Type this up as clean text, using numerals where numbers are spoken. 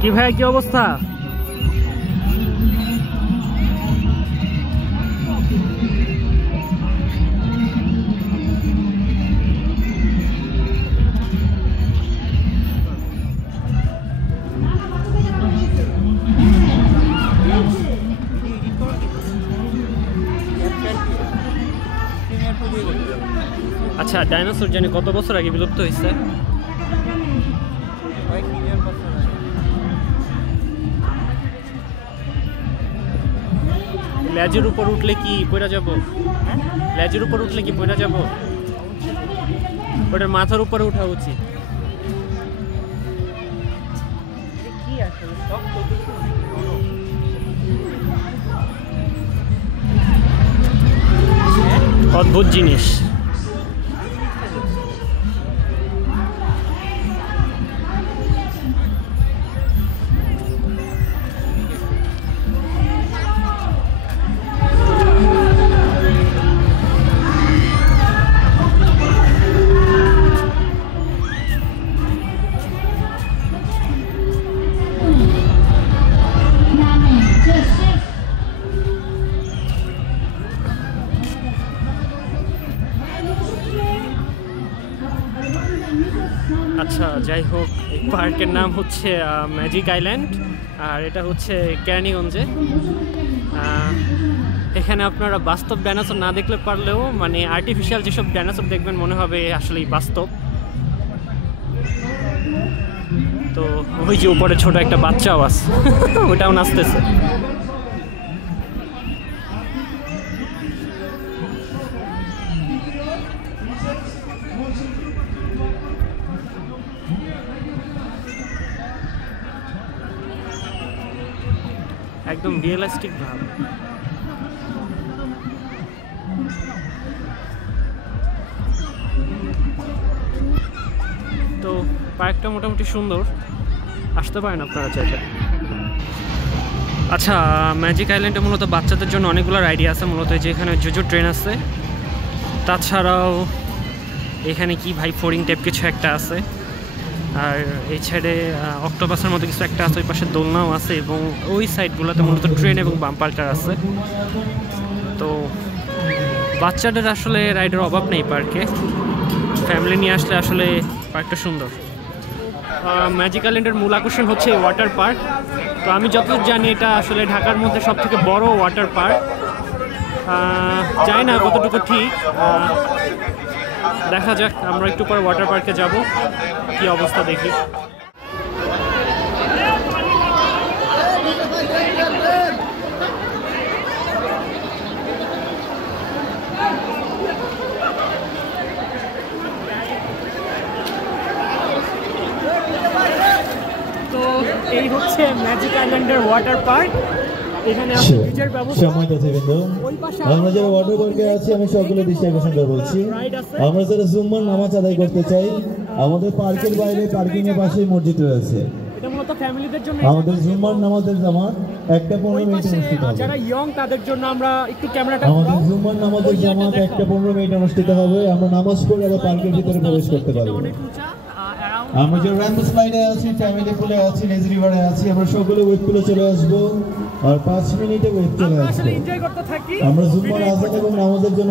কি ভাই, কি অবস্থা? আচ্ছা, ডাইনোসর জানি কত বছর আগে বিলুপ্ত হয়েছে? লেজের উপর উঠলে কি পড়ে যাব? লেজের উপর উঠলে কি পড়ে যাব? ওটার মাথার উপরে উঠা উচিত। অদ্ভুত জিনিস। আচ্ছা, যাই হোক, এই পার্কের নাম হচ্ছে ম্যাজিক আইল্যান্ড, আর এটা হচ্ছে কেরানীগঞ্জে। এখানে আপনারা বাস্তব ডাইনোসর না দেখলে পারলেও মানে আর্টিফিশিয়াল যেসব ডাইনোসর দেখবেন মনে হবে আসলেই বাস্তব। তো ওই যে উপরে ছোট একটা বাচ্চাও আছে, ওটাও নাচতেছে। একদম রিয়েলিস্টিক ভাব। তো পার্কটা মোটামুটি সুন্দর, আসতে পারেন আপনারা চাইলে। আচ্ছা, ম্যাজিক আইল্যান্ডে মূলত বাচ্চাদের জন্য অনেকগুলো রাইডই আছে। মূলত যেখানে জুজু ট্রেন আছে, তাছাড়াও এখানে কি ভাই ফোরিং টাইপ কিছু একটা আছে, আর এই সাইডে অক্টোপাসের মতো কিছু একটা আছে, ওই পাশে দোলনাও আছে, এবং ওই সাইডগুলোতে মূলত ট্রেন এবং বাম্পার কার আছে। তো বাচ্চাদের আসলে রাইডের অভাব নেই পার্কে, ফ্যামিলি নিয়ে আসলে আসলে পার্কটা সুন্দর। ম্যাজিক আইল্যান্ডের মূল আকর্ষণ হচ্ছে ওয়াটার পার্ক। তো আমি যতদূর জানি এটা আসলে ঢাকার মধ্যে সবথেকে বড় ওয়াটার পার্ক। জানি না কতটুকু ঠিক, দেখা যাক। আমরা একটু পরে ওয়াটার পার্কে যাব, কি অবস্থা দেখি। তো এই হচ্ছে ম্যাজিক আইল্যান্ডের ওয়াটার পার্ক। এখানে আমরা যারা ওয়াটার পার্কে আছি, আমি সকলের দৃষ্টি আকর্ষণ করে বলছি, আমরা যারা জুম্মার নামাজ আদায় করতে চাই, আমাদের পার্কের বাইরে পার্কিং এর পাশে মসজিদ রয়েছে। আমাদের জুম্মার নামাজের জামাত 1:15 অনুষ্ঠিত হবে। যারা ইয়ং তাদের জন্য আমরা একটু ক্যামেরাটা, আমাদের জুম্মার নামাজের জামাত 1:15 অনুষ্ঠিত হবে। আমরা নামাজ পড়ে আবার পার্কের ভিতরে প্রবেশ করতে পারবো। আমরা যে র্যাম্প স্লাইডে আছি, ফ্যামিলি পুলে আছি, লেজ রিভারে আছি, আমরা সকলে ওয়েট পুলে চলে আসবো, আর 5 মিনিটে ওয়েট চলে আসবো। আমরা জুম্মার আজান এবং নামাজের জন্য